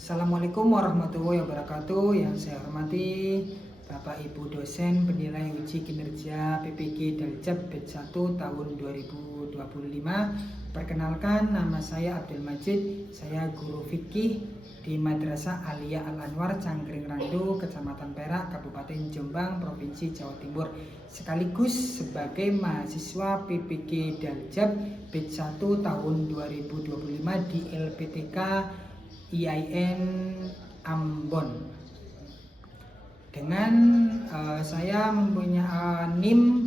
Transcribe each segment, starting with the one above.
Assalamualaikum warahmatullahi wabarakatuh. Yang saya hormati Bapak Ibu dosen penilai uji kinerja PPG Daljab Batch 1 tahun 2025. Perkenalkan, nama saya Abdul Majid. Saya guru fikih di Madrasah Aliyah Al-Anwar Cangkring Rando, Kecamatan Perak, Kabupaten Jombang, Provinsi Jawa Timur, sekaligus sebagai mahasiswa PPG Daljab Batch 1 tahun 2025 di LPTK IAIN Ambon. Dengan saya mempunyai NIM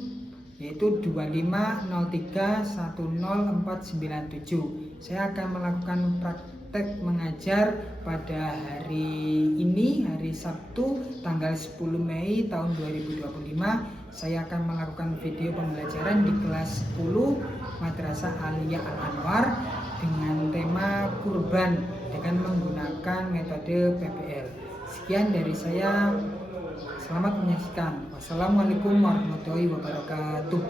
yaitu 250310497. Saya akan melakukan praktek mengajar pada hari ini, hari Sabtu tanggal 10 Mei tahun 2025. Saya akan melakukan video pembelajaran di kelas 10 Madrasah Aliyah Al-Anwar dengan tema kurban dengan menggunakan metode PPL. Sekian dari saya. Selamat menyaksikan. Wassalamualaikum warahmatullahi wabarakatuh.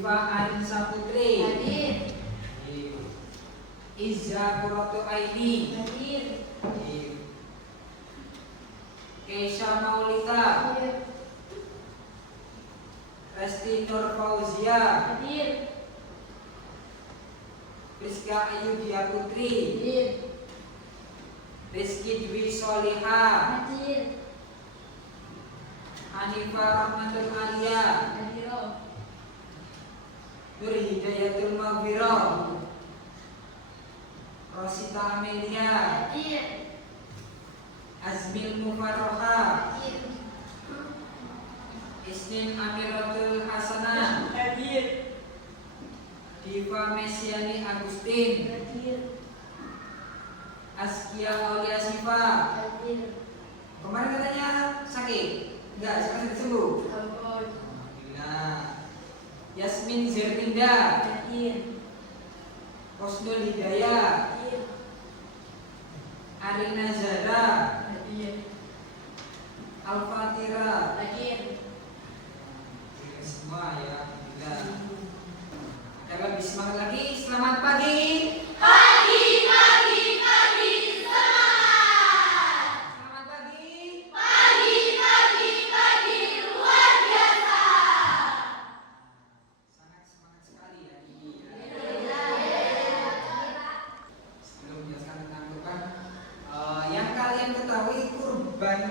Syifa Anissa Putri. Hadir. Izza Qurratu Aini. Hadir. Keisha Maulita. Hadir. Resti Nur Fauzia. Hadir. Rizka Ayudhya Putri. Hadir. Rizky Dwi Soliha. Hadir. Hanifah Rahmatul Alia. Hadir. Nur Hidayatul Maghfirah. Rosita Amelia. Hadir. Azmil Mufarroha. Hadir. Isnin Amiratul Hasanah. Hadir. Diva Mesiani Agustin. Hadir. Askia Aulia Syifa. Hadir. Kemarin katanya sakit? Enggak, sekarang sudah sembuh. Ampun. Alhamdulillah. Yasmin Zerminda. Hadir. Husnul Hidayah. Hadir. Arina Zara. Hadir. Al-Fatira. Hadir. Ini semua ya. Alhamdulillah. Kita lebih semangat lagi. Selamat pagi. Pagi, pagi, pagi, semangat. Selamat pagi. Pagi, pagi, pagi, luar biasa. Sangat semangat sekali ya ini. Sebelum menjelaskan tentang kurban, yang kalian ketahui kurban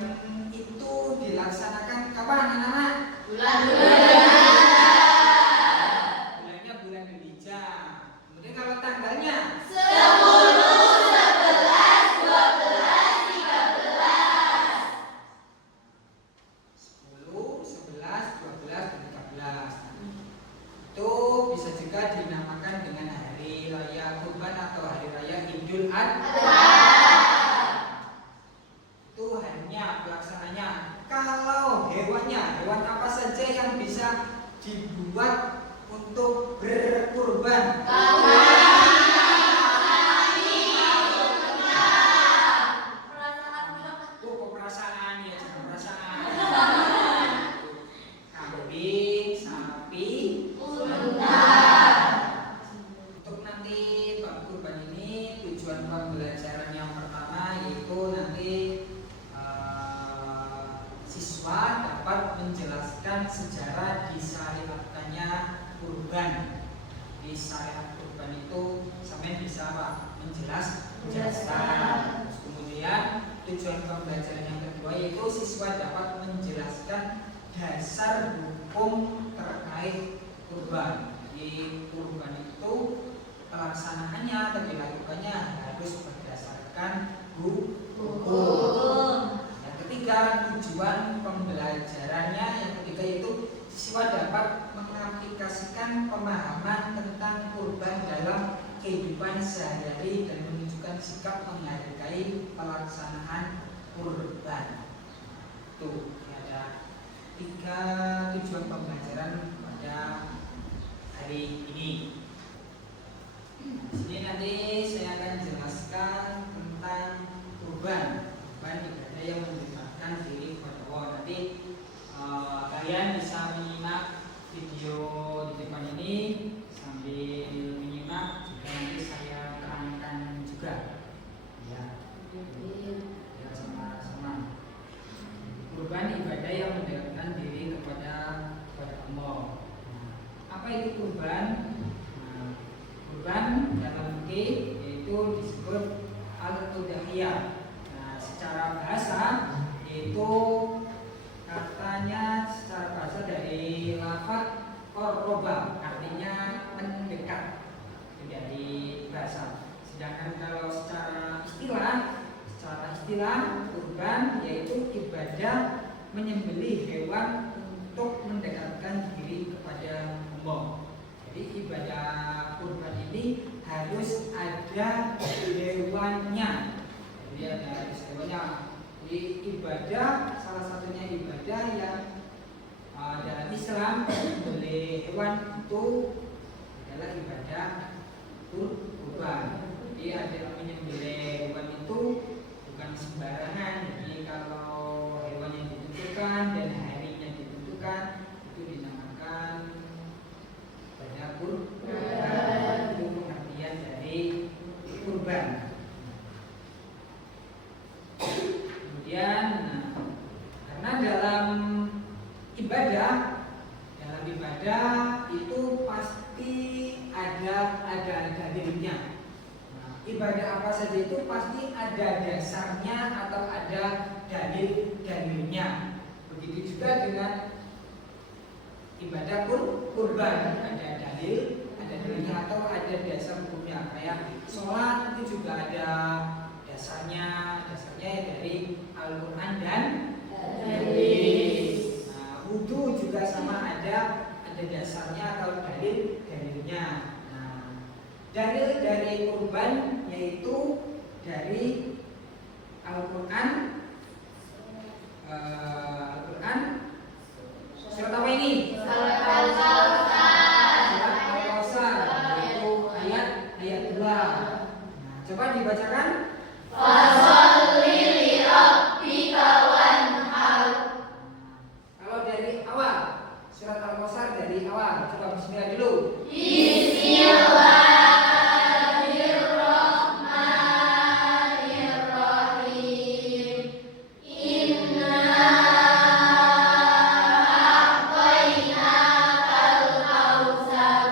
itu dilaksanakan kapan anak-anak? Bulannya bulan Dzulhijjah. Kemudian kalau tanggalnya 10, 11, 12, 13. 10, 11, 12, dan 13. Itu bisa juga dinamakan dengan hari raya kurban atau hari raya Idul Adha. Itu harinya, pelaksananya. Kalau hewannya, hewan apa saja yang bisa dibuat untuk berkurban? Tuh keperasaan ya, jangan perasaan. Kambing, sapi, untuk nanti bab kurban ini tujuan pembelajaran yang pertama yaitu nanti siswa dapat menjelaskan sejarah disyariatkannya kurban. Di syariat kurban itu sampai bisa apa? Menjelaskan. Terus kemudian tujuan pembelajaran yang kedua yaitu siswa dapat menjelaskan dasar hukum terkait kurban. Di kurban itu pelaksanaannya atau dilakukannya harus berdasarkan hukum. Yang ketiga, tujuan pembelajarannya yang ketiga yaitu siswa dapat mengaplikasikan pemahaman tentang kurban dalam kehidupan sehari-hari dan menunjukkan sikap menghargai pelaksanaan kurban. Tuh, ada 3 tujuan pembelajaran pada hari ini. Di sini nanti saya akan jelaskan tentang kurban ibadah yang mendekatkan diri kepada Allah. Nanti kalian bisa menyimak video di depan ini sambil menyimak juga nanti saya terangkan juga. Ya, ya sama-sama. Kurban ibadah yang mendekatkan diri kepada Allah. Apa itu kurban? Kurban dalam fikih yaitu disebut al-udhiyah. Secara bahasa itu katanya secara bahasa dari lafaz qoroba, artinya mendekat, itu dari bahasa. Sedangkan kalau secara istilah kurban yaitu ibadah menyembelih hewan untuk mendekatkan diri kepada Allah. Jadi ibadah kurban ini harus ada hewannya. Jadi ada hewannya. Jadi ibadah, salah satunya ibadah yang dalam Islam menyembelih hewan itu adalah ibadah kurban. Jadi ada menyembelih hewan itu bukan sembarangan. Jadi kalau hewan yang ditentukan dan harinya ditentukan itu dinamakan Itu pengertian dari kurban. Kemudian, karena dalam ibadah itu pasti ada dalilnya. Ibadah apa saja itu pasti ada dasarnya atau ada dalilnya. Begitu juga dengan ibadah kurban, ada dalilnya atau ada dasar hukumnya. Kayak sholat itu juga ada dasarnya dari Al-Quran dan hadis. Wudhu juga sama ada dasarnya atau dalilnya. Dalil dari kurban yaitu dari Al-Quran. Surat apa ini? Surat Al-Kautsar, yaitu ayat 2. Coba dibacakan. Fasholli li rabbika wanhar. Kalau dari awal, surat Al-Kautsar dari awal, coba bismillah dulu. Bismillahirrahmanirrahim. Inna a'tainakal kautsar.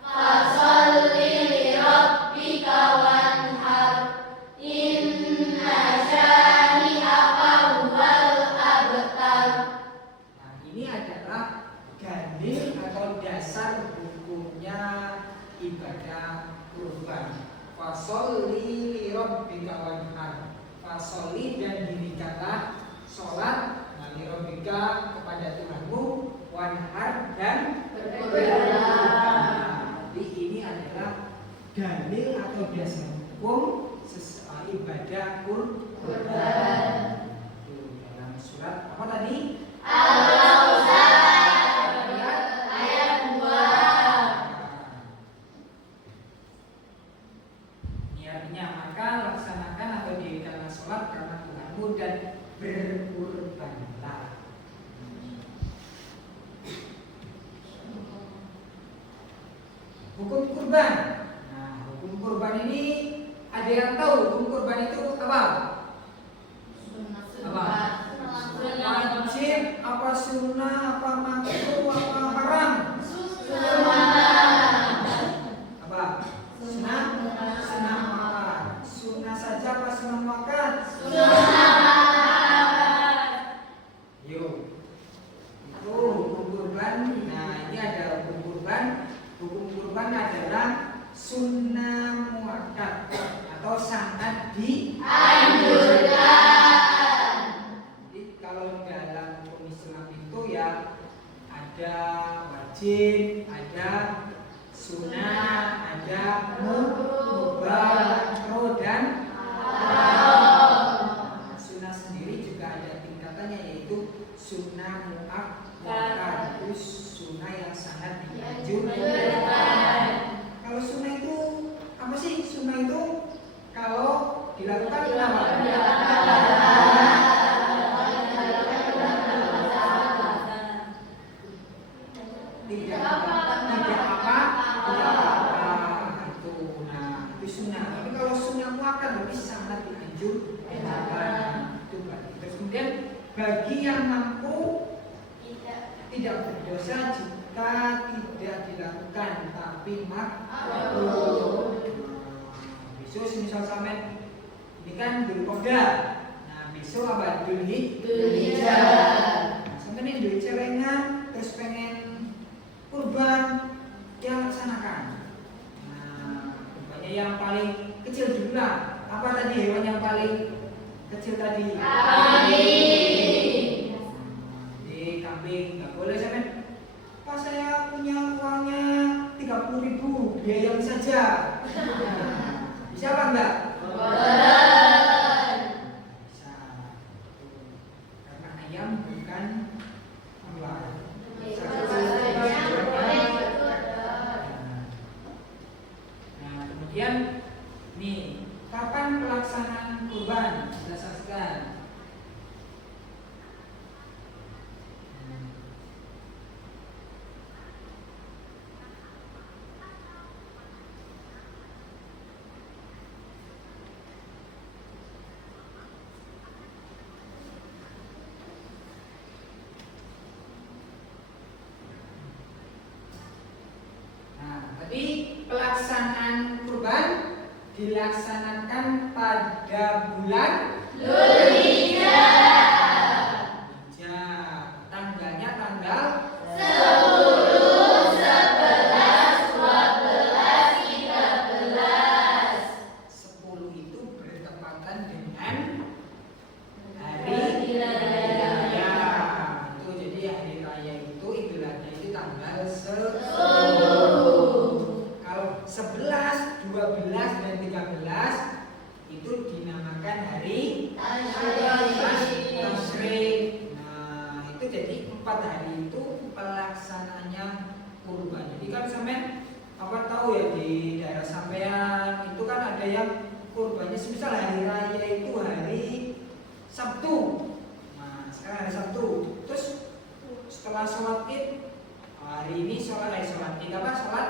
Fasholli li rabbika wanhar. Inna syani'aka huwal abtar. Nah, ini adalah dalil atau dasar hukumnya ibadah kurban. Fasholli li rabbika wanhar. Fasholli dan dirikanlah sholat li rabbika kepada Tuhanmu, wanhar dan berkurban. Jadi ini adalah dalil atau dasar hukum ibadah kurban. Dalam surat apa tadi? Al-Kautsar ayat 2. Ini artinya maka laksanakan atau dirikanlah sholat karena Tuhanmu dan berkurbanlah. Hukum kurban. Nah, hukum kurban ini ada yang tahu hukum kurban itu apa? Wajib, apa sunnah, apa makruh, apa haram? Apa? Sunnah muakkad. Sunnah saja apa sunnah muakkad? Yuk. Itu hukum kurban. Nah, ini ada hukum kurban. Hukum kurban adalah sunnah muakkad atau sangat dianjurkan. Kalau dalam hukum Islam itu ya ada wajib, ada sunnah, ada mubah, makruh dan haram. Sunnah sendiri juga ada tingkatannya yaitu sunnah muakkad, itu sunnah yang sangat dianjurkan. Kalau sunnah itu apa sih? Sunnah itu kalau dilakukan apa? Tidak apa itu. Nah, itu sunnah. Tapi kalau sunnah muakkad berarti sangat dianjurkan. Itu berarti. Terus kemudian bagi yang mampu tidak berdosa jika tidak dilakukan, tapi makruh. Besok misal sampai ini kan Dzulqa'dah. Nah, besok apa? Dzulhijjah. Nah, sampai ini Dzulhijjah lengah, terus pengen kurban yang laksanakan. Nah, kurbannya yang paling kecil dulu lah. Apa tadi hewan yang paling kecil tadi? Kambing. Jadi kambing nggak boleh sampai. Pak, saya punya uangnya 30.000, biayain saja. Bisa apa enggak? Bisa. Karena ayam bukan ular. Nah, kemudian nih, kapan pelaksanaan kurban? Kita saksikan. pelaksanaan kurban dilaksanakan pada bulan Dzulhijjah. Tanggalnya tanggal 10, 11, 12, 13. 10 itu bertepatan dengan hari Raya. raya. Itu jadi hari raya itu Idul Adha itu tanggal 10. 10. Kalau 11, 12 dan 13 itu dinamakan hari Tasyrik. Nah, itu jadi 4 hari itu pelaksanaannya kurban. Jadi kan sampean apa tahu ya di daerah sampean itu kan ada yang kurbannya semisal hari raya itu hari Sabtu. Nah, sekarang hari Sabtu. Terus setelah sholat Id hari ini sholat Id apa? Sholat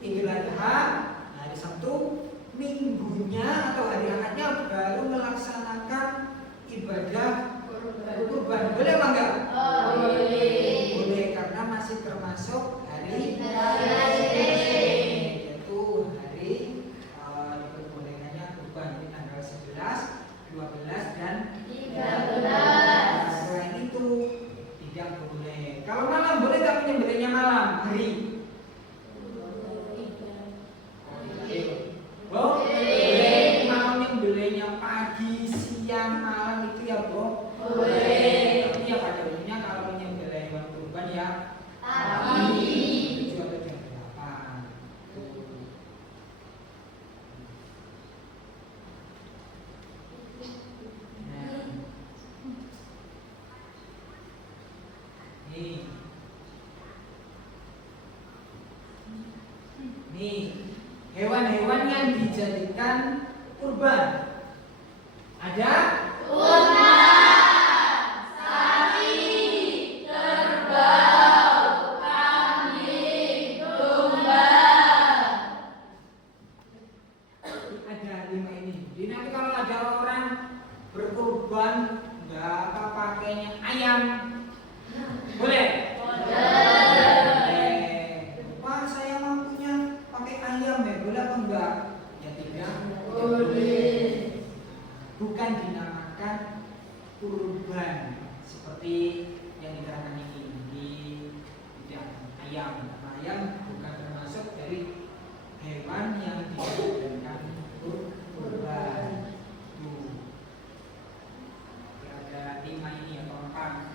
Idul Adha hari Sabtu, minggunya atau hari Ahadnya baru melaksanakan ibadah kurban. Boleh apa enggak? Boleh. Boleh karena masih termasuk hari Tasyrik. yaitu hari diperbolehkannya kurban. Ini tanggal 11, 12 dan 13. Selain itu tidak boleh. Kalau malam boleh nggak menyembelihnya malam hari? Boleh. Mau nyembelihnya pagi, siang, malam itu ya, Bro? Boleh. Tapi ya pada umumnya kalau menyembelih hewan kurban ya Pagi. 7 atau jam 8. Nah. Nih, hewan-hewan yang dijadikan kurban ada Unta, sapi, kerbau, kambing, domba. ada 5 ini. Jadi nanti kalau ada orang berkurban nggak apa pakainya ayam, boleh? Pak, saya mampunya pakai ayam ya, boleh apa enggak? Ya tidak. Boleh. Bukan dinamakan kurban seperti yang diterangkan ini. Tidak ayam. Karena ayam bukan termasuk dari hewan yang dijadikan kurban. Tuh. Ada 5 ini atau 4.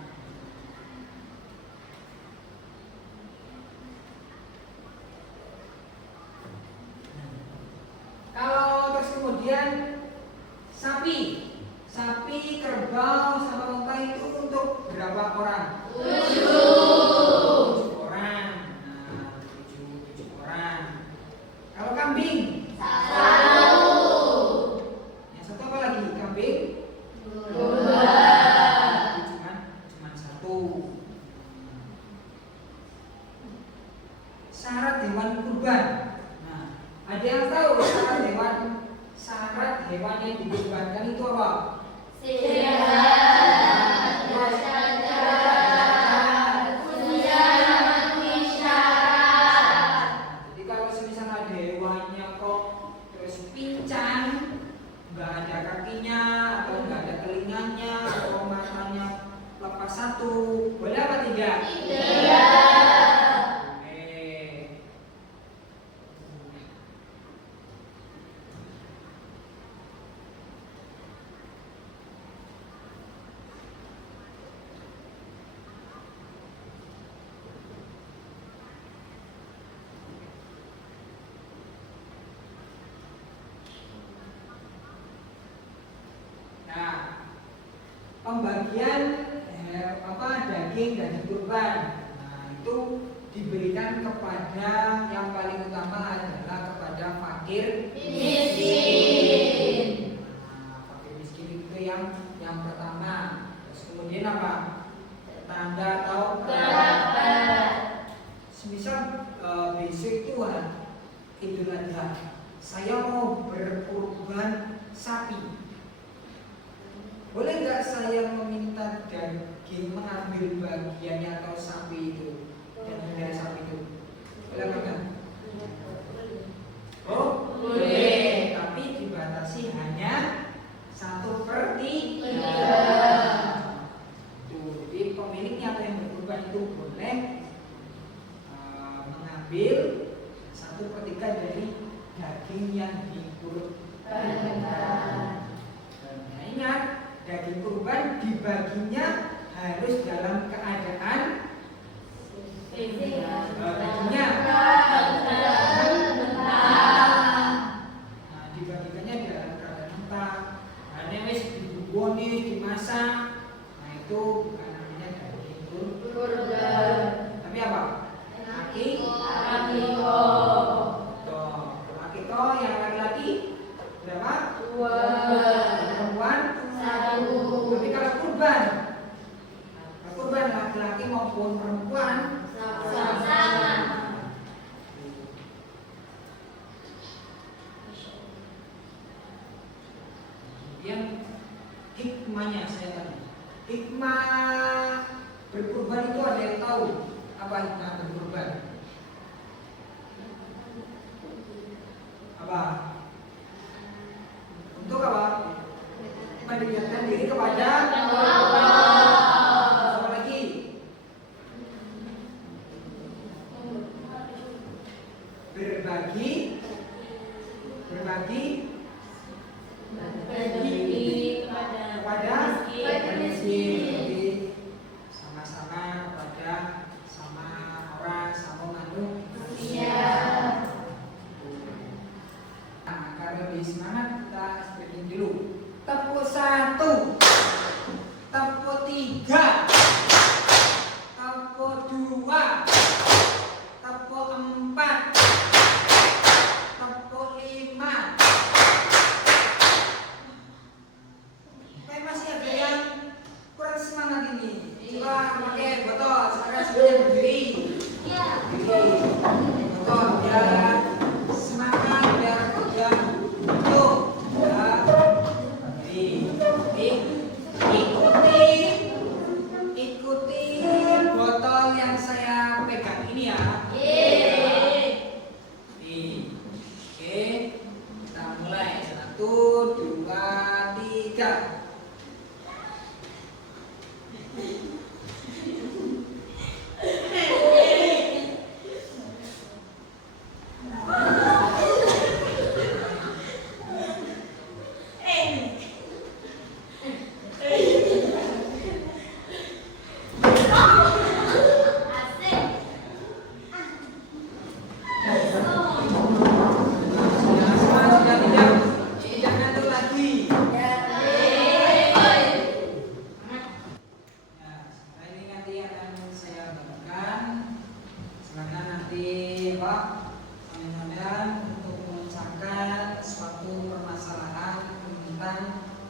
Kalau terus kemudian sapi, kerbau, sama unta itu untuk berapa orang? 7. 7 orang. Nah, 7 orang. Kalau kambing, 1. yang satu apa lagi? Kambing? 2. Cuman 1. Syarat hewan kurban. Nah, ada yang tahu syarat hewan yang dikurbankan itu apa? Sehat, bersajar, punya memenuhi syarat. Jadi kalau semisal ada hewannya kok terus pincang, nggak ada kakinya atau nggak ada telinganya atau matanya lepas satu, boleh apa tidak? Tidak. Nah, pembagian daging kurban. Nah, itu diberikan kepada yang paling utama adalah kepada fakir Miskin. Nah, fakir miskin itu yang pertama. Terus kemudian apa? Tetangga atau Kerabat. semisal besok itu Idul Adha, saya mau berkurban sapi. Boleh nggak saya meminta daging, mengambil bagiannya atau sapi itu, dan dari sapi itu? Boleh apa enggak? 1/3 dari daging yang dikurban. Nah, ingat, daging kurban dibaginya harus dalam keadaan dagingnya dibagikannya dalam keadaan mentah. Ada wis dibuboni, dimasak. Nah, itu bukan namanya daging kurban. Tapi apa? Akikoh yang laki-laki berapa? 2. Perempuan 1. Tapi kalau kurban laki-laki maupun perempuan sama. Kemudian hikmahnya saya tanya. Hikmah berkurban itu ada yang tahu? Apa hikmah berkurban? Apa? Untuk apa? Mendekatkan diri kepada Allah. Apa lagi? Berbagi kepada miskin. Sama-sama kepada sama orang, sama manusia. Agar lebih semangat kita bikin dulu. Tepuk 1, tepuk 3, tepuk 2, tepuk 4, tepuk 5. Masih ada yang kurang semangat ini. Coba pakai botol, sekarang semuanya berdiri. Botol biar semangat, biar pegang untuk ikuti botol yang saya pegang ini ya. Oke, kita mulai. 1, 2, 3.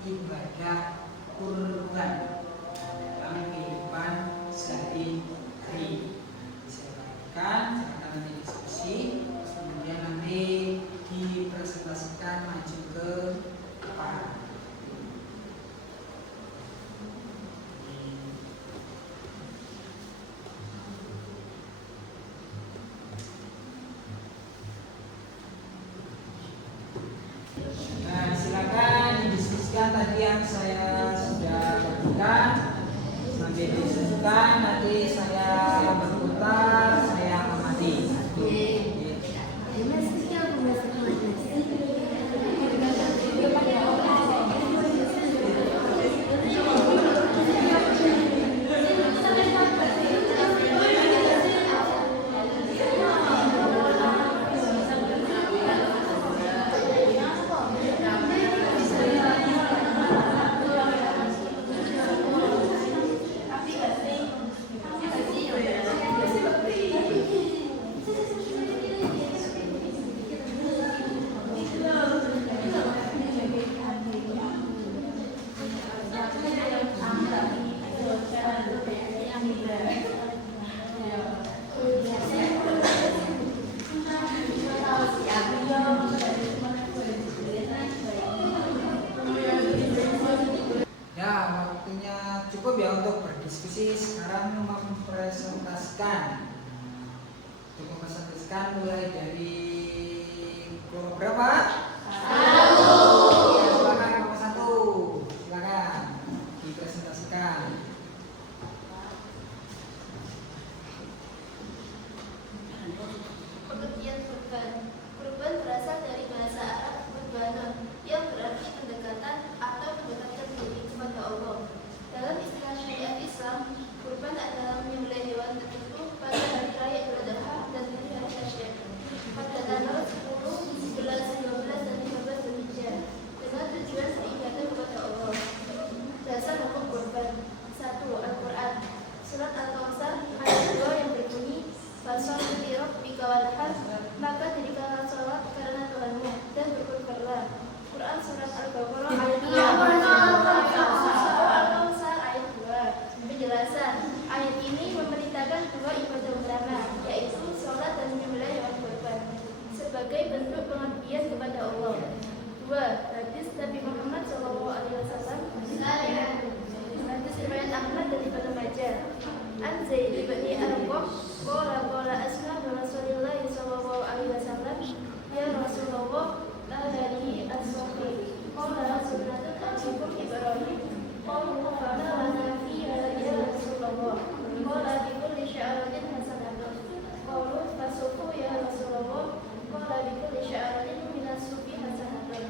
Ibadah kurban dalam kehidupan sehari-hari. Silakan nanti diskusi, kemudian nanti dipresentasikan maju ke depan. Nah, silakan didiskusikan tadi yang saya sudah lakukan. Sambil didiskusikan, nanti saya berputar, saya amati. Cukup ya untuk berdiskusi. Sekarang mempresentasikan. Untuk mempresentasikan mulai dari kelompok berapa? 1. Ya, silakan kelompok 1. Silakan dipresentasikan. Pengertian surga kurban. Kurban berasal dari bahasa Arab qurbana yang berarti pendekatan atau mendekatkan diri kepada Allah. Dalam istilah syariat Islam, kurban adalah menyembelih hewan tertentu pada hari raya Idul Adha dan hari Tasyrik pada tanggal 10, 11, 12, dan 15 Dzulhijjah dengan tujuan beribadah kepada Allah. Dasar hukum kurban. 1. Al-Quran. Surat Al-Kautsar ayat 2 yang berbunyi, "Fasholli li rabbika wanhar," maka dirikanlah sholat karena Tuhanmu dan berkurbanlah. Quran surat Al-Baqarah ayat 2. Al-Kautsar ayat 2. Penjelasan. Ayat ini memerintahkan dua ibadah utama, yaitu sholat dan menyembelih hewan kurban sebagai bentuk pengabdian kepada Allah. 2. Hadis Nabi Muhammad SAW. Hadis riwayat Ahmad dan Ibnu Majah. An Zaid bin Arqam qala ashabu Rasulillah sallallahu alaihi wasallam, ya Rasulullah, la dari as-sahih qala Rasulullah ta'budu Ibrahim qala fala lana fi ya Rasulullah qala bi kulli sya'ratin hasanatun qalu fasufu ya Rasulullah qala bi kulli sya'ratin min as-sufi hasanatun.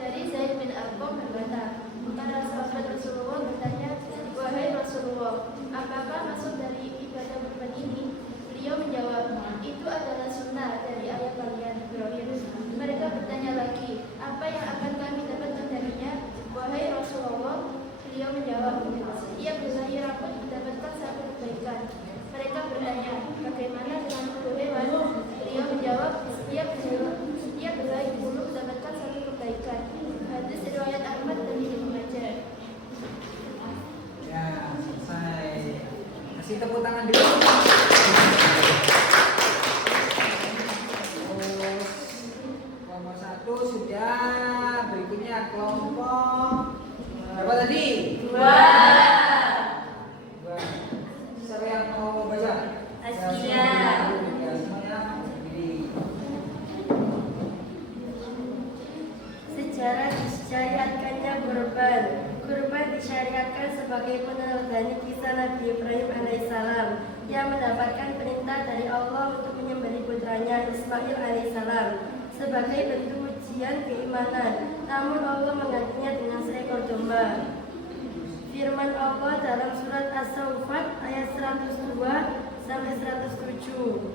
Dari Zaid bin Arqam berkata, para sahabat Rasulullah bertanya, "Wahai Rasulullah, apakah maksud dari ibadah kurban ini?" Beliau menjawab, "Itu adalah sunnah dari ayah kalian Ibrahim." Mereka bertanya lagi, "Apa yang akan kami dapatkan darinya?" "Wahai Rasulullah," beliau menjawab, "setiap helai rambut mendapatkan satu kebaikan." Mereka bertanya, "Bagaimana dengan bulu hewan?" Beliau menjawab, setiap helai bulu mendapatkan satu kebaikan." Hadis riwayat Ahmad dan Ibnu Majah. Ya, selesai. Kasih tepuk tangan dulu. Kelompok 1 sudah. Berikutnya kelompok berapa tadi? 2. Siapa yang mau baca? Askia. Ya, semuanya berdiri. Sejarah disyariatkannya kurban. Kurban disyariatkan sebagai peneladani kisah Nabi Ibrahim alaihissalam yang mendapatkan perintah dari Allah untuk menyembelih putranya Ismail alaihissalam sebagai bentuk ujian keimanan. Namun Allah menggantinya dengan seekor domba. Firman Allah dalam surat As-Saffat ayat 102 sampai 107.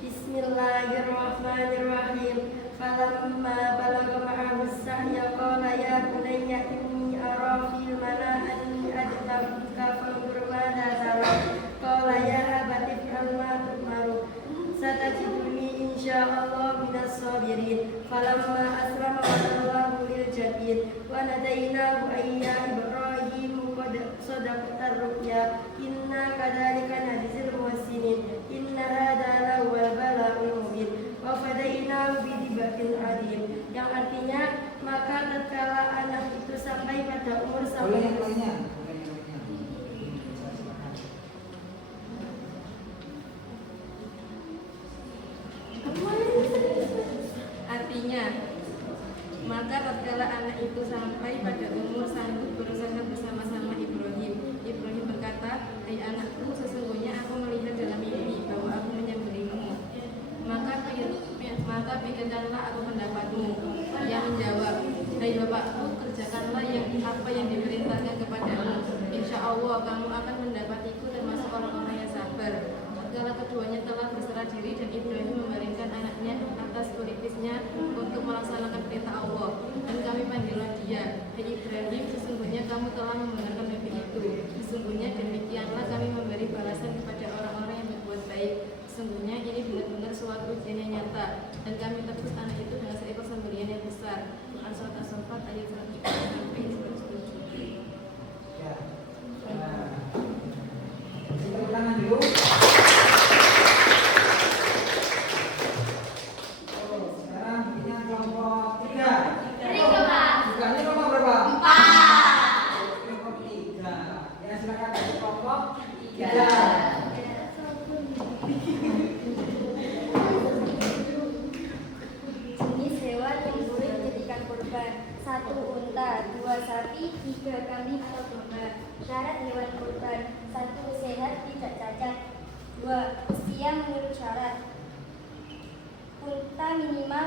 Bismillahirrahmanirrahim. Falamma balagha ma'ahu as-sa'ya qala ya bunayya inni ara fil manami adnabuka fanzur madza tara. Qala ya abati if'al ma tu'maru satajiduni insyaallah minas sabirin. Falamma aslama wa tallahu lil jabin wa nadainahu ayya Ibrahim qad sadaqta ru'ya inna kadzalika najzil muhsinin inna hadza lawal bala'ul mubin wa fadainahu bidibaqil adim, yang artinya maka tatkala anak itu sampai pada umur Boleh yang lainnya. Artinya, maka tatkala anak itu sampai pada umur sanggup berusaha bersama-sama Ibrahim. Ibrahim berkata, "Hai anakku, sesungguhnya aku melihat dalam mimpi bahwa aku menyembelihmu. Maka pikirkanlah aku pendapatmu." Yang menjawab, "Hai bapakku, kerjakanlah apa yang diperintahkan kepadamu. Insya Allah kamu akan mendapatiku termasuk orang-orang yang sabar." Tatkala keduanya telah berserah diri dan Ibrahim membaringkan anaknya atas pelipisnya untuk melaksanakan perintah Allah, dan kami panggillah dia, "Hai Ibrahim, sesungguhnya kamu telah membenarkan mimpi itu. Sesungguhnya demikianlah kami memberi balasan kepada orang-orang yang berbuat baik. Sesungguhnya ini benar-benar suatu ujian yang nyata, dan kami tebus anak itu dengan seekor sembelihan yang besar." Quran surat As-Saffat ayat 107 sampai 107. Ya. Tepuk tangan dulu. Sekarang punya kelompok 3. Bukannya kelompok berapa? 4. Kelompok 3. Ya, silakan kelompok 3. Jenis hewan yang boleh dijadikan kurban: 1. Unta, 2. Sapi, 3. Kambing atau domba. Syarat hewan kurban: 1. Sehat, tidak cacat. 2. Usia menurut syarat. minimal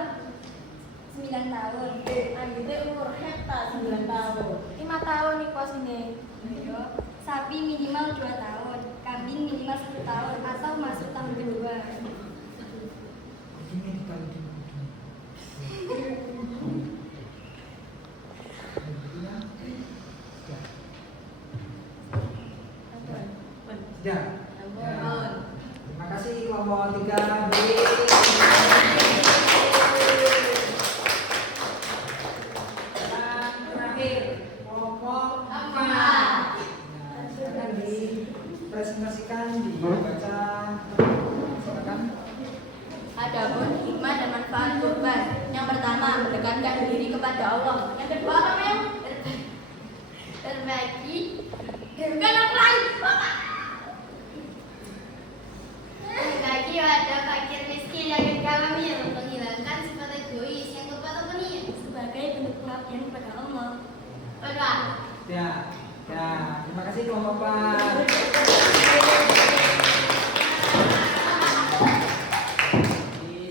9 tahun. Anggite umur hektar 9 tahun. 5 tahun nih pos ini. Sapi minimal 2 tahun, kambing minimal 1 tahun atau masuk tahun kedua. Begini dibalik di Ya. Terima kasih kelompok 3B. Dan terakhir kelompok 4. Nah, silakan dipresentasikan, dibaca. Silakan. Adapun hikmah dan manfaat kurban. Yang pertama, mendekatkan diri kepada Allah. Yang kedua, apa yang berbagi dengan orang lain. Berbagi pada fakir miskin yang kami menghilangkan sifat egois yang berpatah pening Sebagai bentuk pengabdian kepada Allah. Kedua, Ya, ya. Terima kasih kelompok 4.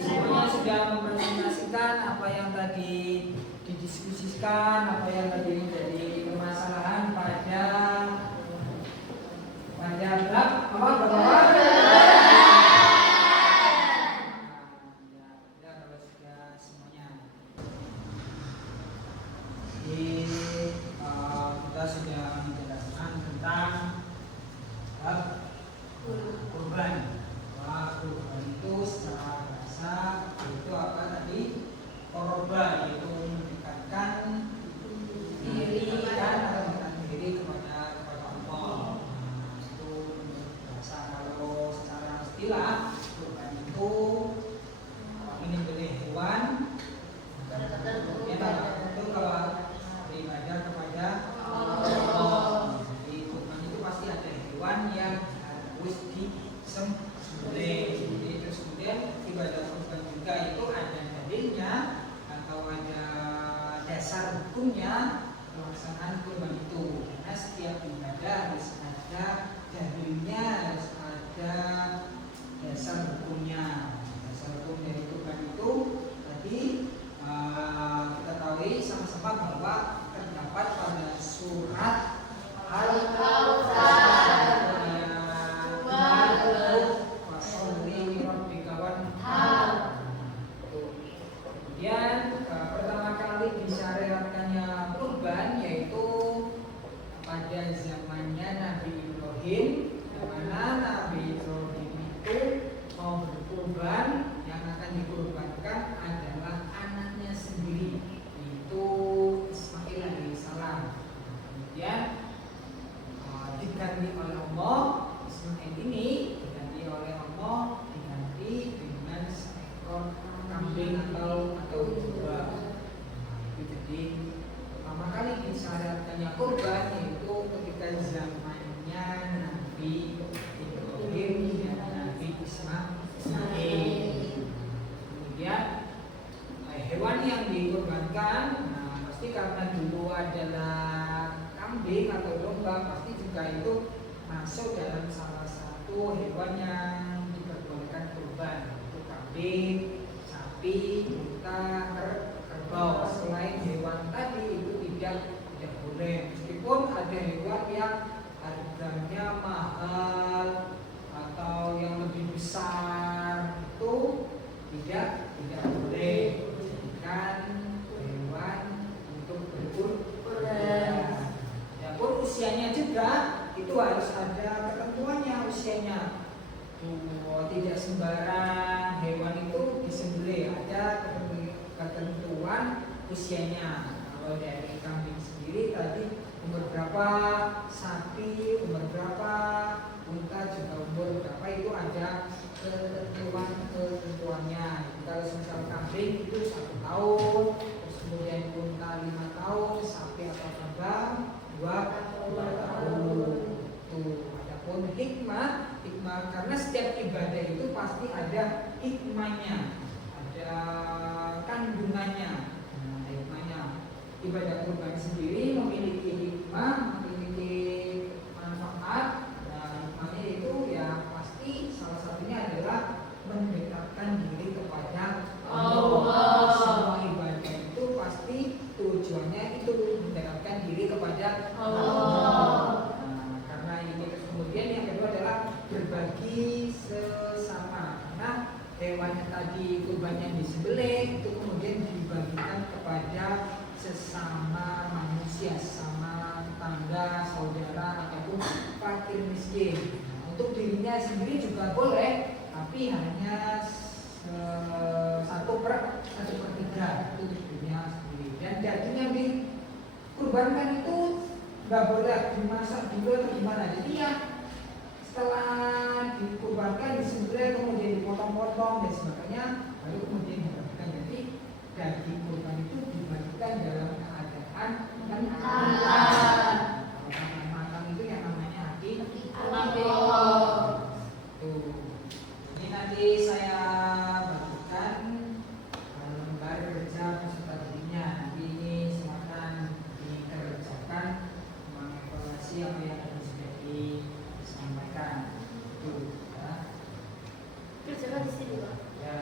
Semuanya sudah mempresentasikan apa yang tadi didiskusikan, apa yang tadi menjadi permasalahan pada bab apa? Ya, kalau sudah semuanya. Jadi kita sudah menjelaskan tentang bab kurban. Bahwa kurban itu secara bahasa itu apa tadi? Korban, yaitu mendekatkan diri kan atau mendekatkan diri kepada Allah. Itu bahasa. Kalau secara istilah kurban itu ini beli hewan ya itu kalau beribadah kepada Allah. Di kurban itu pasti ada hewan yang harus disembelih. Jadi terus kemudian ibadah kurban juga itu ada dalilnya atau ada dasar hukumnya pelaksanaan kurban itu. Karena setiap ibadah harus ada dalilnya, harus ada dasar hukumnya. Dasar hukum dari kurban itu tadi kita tahu sama-sama bahwa terdapat pada surat Al-Kautsar. Kemudian pertama kali disyariatkannya kurban yaitu pada zamannya Nabi Ibrahim, di mana Nabi Ibrahim itu mau berkurban, yang akan dikurbankan adalah anaknya sendiri, yaitu Ismail alaihissalam. Kemudian diganti oleh Allah, Ismail ini diganti oleh Allah, diganti dengan seekor kambing atau domba. Jadi pertama kali disyariatkannya kurban yaitu ketika zamannya Nabi Ibrahim dan Nabi Ismail. Kemudian hewan yang dikurbankan, pasti karena dulu adalah kambing atau domba, pasti juga itu masuk dalam salah satu hewan yang diperbolehkan kurban, itu kambing, sapi, unta, kerbau. Selain hewan tadi itu tidak boleh. Meskipun ada hewan yang harganya mahal atau yang lebih besar itu tidak boleh dijadikan hewan untuk berkurban. Adapun usianya juga itu harus ada ketentuannya usianya. Tidak sembarang hewan itu disembelih, ada ketentuan usianya. Kalau dari kambing sendiri tadi umur berapa, sapi umur berapa, unta juga umur berapa, itu ada ketentuannya. Kalau misal kambing itu 1 tahun, terus kemudian unta 5 tahun, sapi atau kambing 2 tahun. Adapun hikmah karena setiap ibadah itu pasti ada hikmahnya, ada kandungannya. Hikmahnya ibadah kurban sendiri memiliki hikmah, memiliki manfaat. Hikmahnya itu ya pasti salah satunya adalah mendekatkan diri kepada Allah. tadi kurban yang disembelih itu kemudian dibagikan kepada sesama manusia, sama tetangga, saudara ataupun fakir miskin. Nah, untuk dirinya sendiri juga boleh, tapi hanya 1/3 itu untuk dirinya sendiri. Dan daging yang dikurbankan itu nggak boleh dimasak dulu atau gimana. Jadi ya setelah dikurbankan, disembelih, kemudian dipotong-potong dan sebagainya, lalu kemudian dibagikan. Jadi daging kurban itu dibagikan dalam keadaan mentah. Kalau matang itu yang namanya Alhamdulillah. Tuh. Ini nanti saya bagikan lembar kerja peserta dirinya. Nanti ini silakan dikerjakan mengevaluasi apa yang tadi sudah disampaikan. Tuh, ya. Kerjakan di sini, Pak. Ya.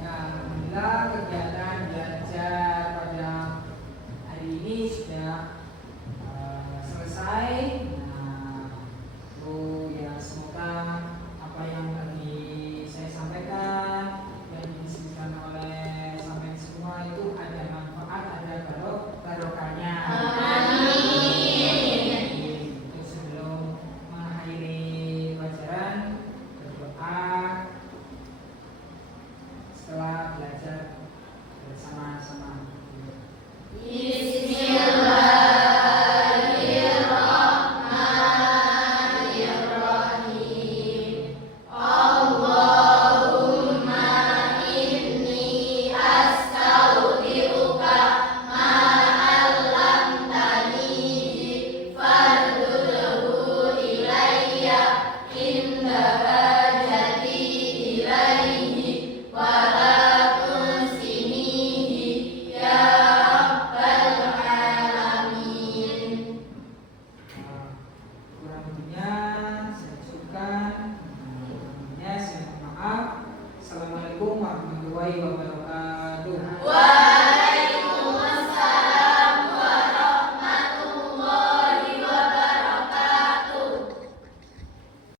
Alhamdulillah kegiatan belajar pada hari ini sudah selesai. Nah, ya semoga apa yang tadi saya sampaikan dan disebutkan oleh sampai semua itu ada manfaat, ada barokahnya. Untuk sebelum mengakhiri pelajaran berdoa setelah belajar bersama-sama. Bismillahirrahmanirrahim. Allahumma inni astaghfiruka ma 'allamtani fardudhu ilayya inda hajati ilaihi wa la tunsinihi ya rabbal alamin. Kurang lebihnya saya ucapkan, kurang lebihnya saya mohon maaf. Assalamualaikum warahmatullahi wabarakatuh.